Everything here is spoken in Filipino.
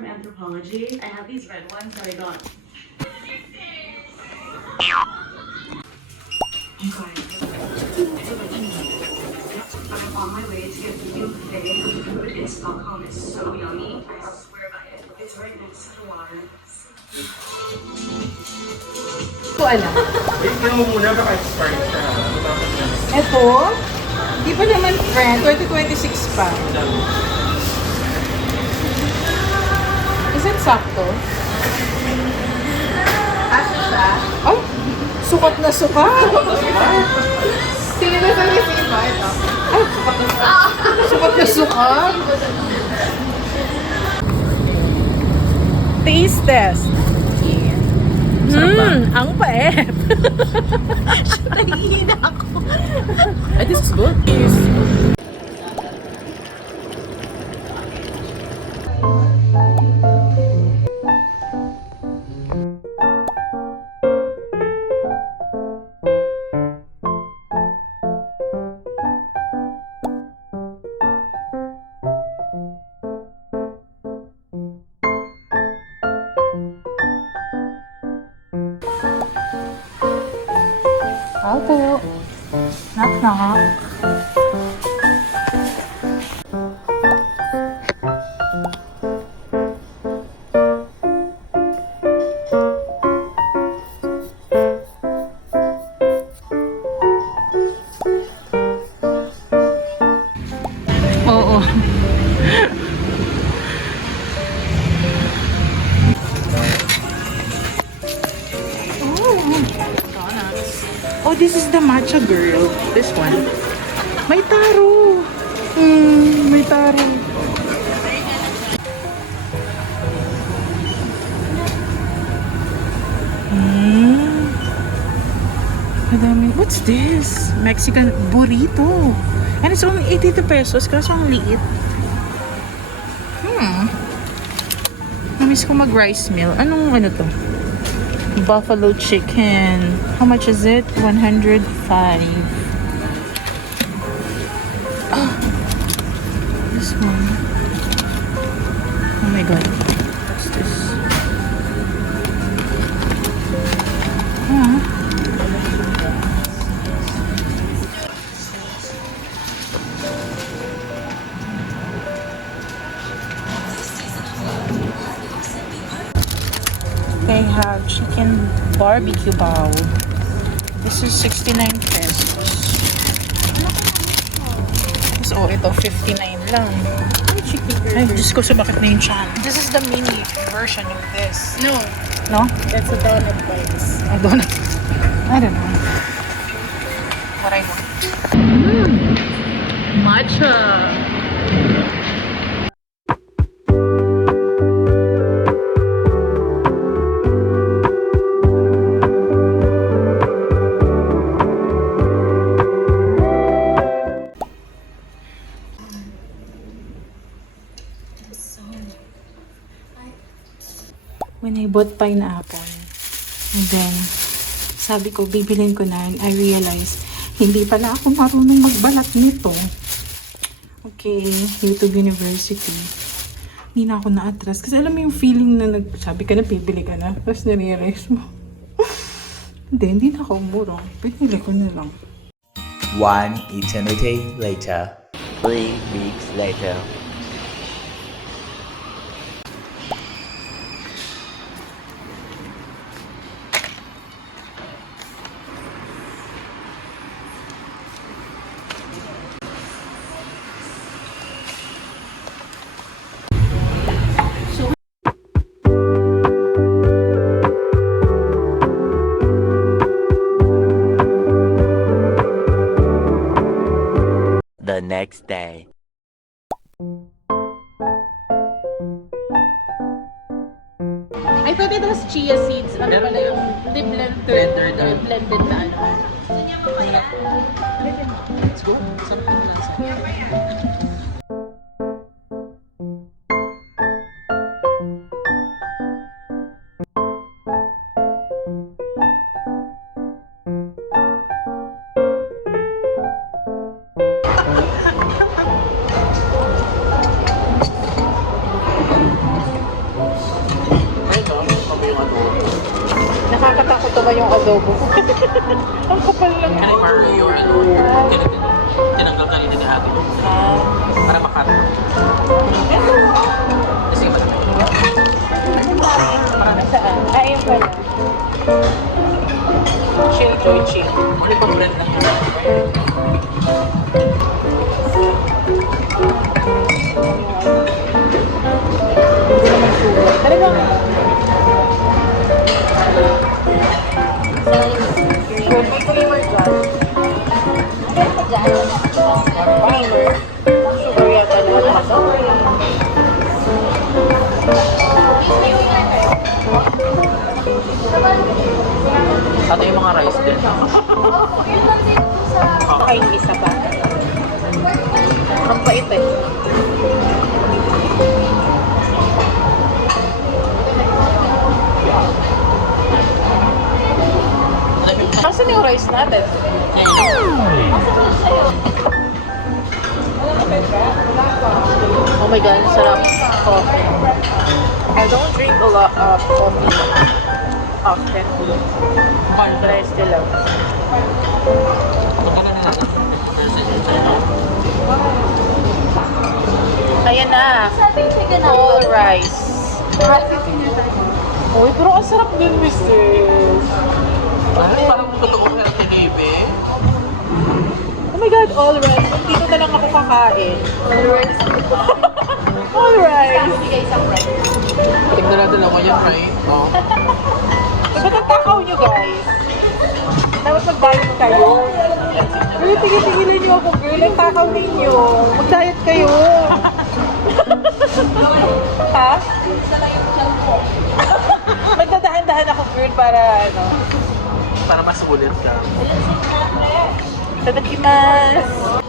from Anthropology. I have these red ones that I got. I'm on my way to get the new thing food in Stockholm. It's so yummy. I swear by it. It's right next to the water. Ko alam. Tignan mo muna baka expired ka. Ito, di pa naman friend, 2026 pa. Is it sakto? Asa siya? Ay, sukat na sukat. Sino na sa resibo? Ito. Ay, sukat na sukat. Sukat na sukat. Taste test. Ang paet. Nahihina ako. This is good. Ako. Knock knock. Oo. Oh, this is the matcha girl. This one. May taro. May taro. Madami. What's this? Mexican burrito. And it's only 82 pesos. Kaso ang liit. Namiss ko mag-rice meal. Anong ano to? Buffalo chicken. How much is it? 105. Oh, this one. Oh my god. What's this? They have chicken barbecue bowl. This is 69 pesos. So, ito 59 lang. Ay, Diyos ko, sumakit na yung chan. This is the mini version of this. No, No? that's a donut bites. I don't know. I don't know. What I want. Matcha. When I bought pineapple, and then, sabi ko, bibilin ko na, and I realized, hindi pala ako marunong magbalat nito. Okay, YouTube University. Hindi na ako na-atras. Kasi alam mo yung feeling na sabi ka na, bibili ka na, tapos nare-realize mo. Hindi na ako umurong. Pinili ko na lang. One eternity later. 3 weeks later. The next day. I thought it was chia seeds. Ano pala yung blended na ano. Let's go. Something else. yung adobo. Nakakatakot ba yung adobo? Ang kapal lang. Kaya parang yung ano, tinanggal ka rin nag-ahagin. Para makato. Kasi ba Saan? Ayun pala. Chill, Joy, chill. Muli pang brand lang yun. Talagang Well, may creamer dyan. Creamer. Sugar yata na. Ano yung mga rice din? Ay, isa pa. Ang pait eh. Asan yung rice natin? Oh my god, sarap. Coffee. I don't drink a lot of coffee often. But I still love it. Pagkakanan natin. Ayan na. All rice. Uy, pero ang sarap din, Mrs. Ay, parang totoo healthy baby. Oh my God, all rice. Dito na lang ako kakain. All rice. All rice. Tignan natin ako yan, right? Oh. Ba't ang takaw nyo, guys? Dapat mag-diet kayo. Girl, tigil-tigilan nyo ako, girl. Ang takaw ninyo. Mag-diet kayo. Ha? Magdadahan-dahan ako, girl, para ano. Para mas ulit ka. Itadakimasu.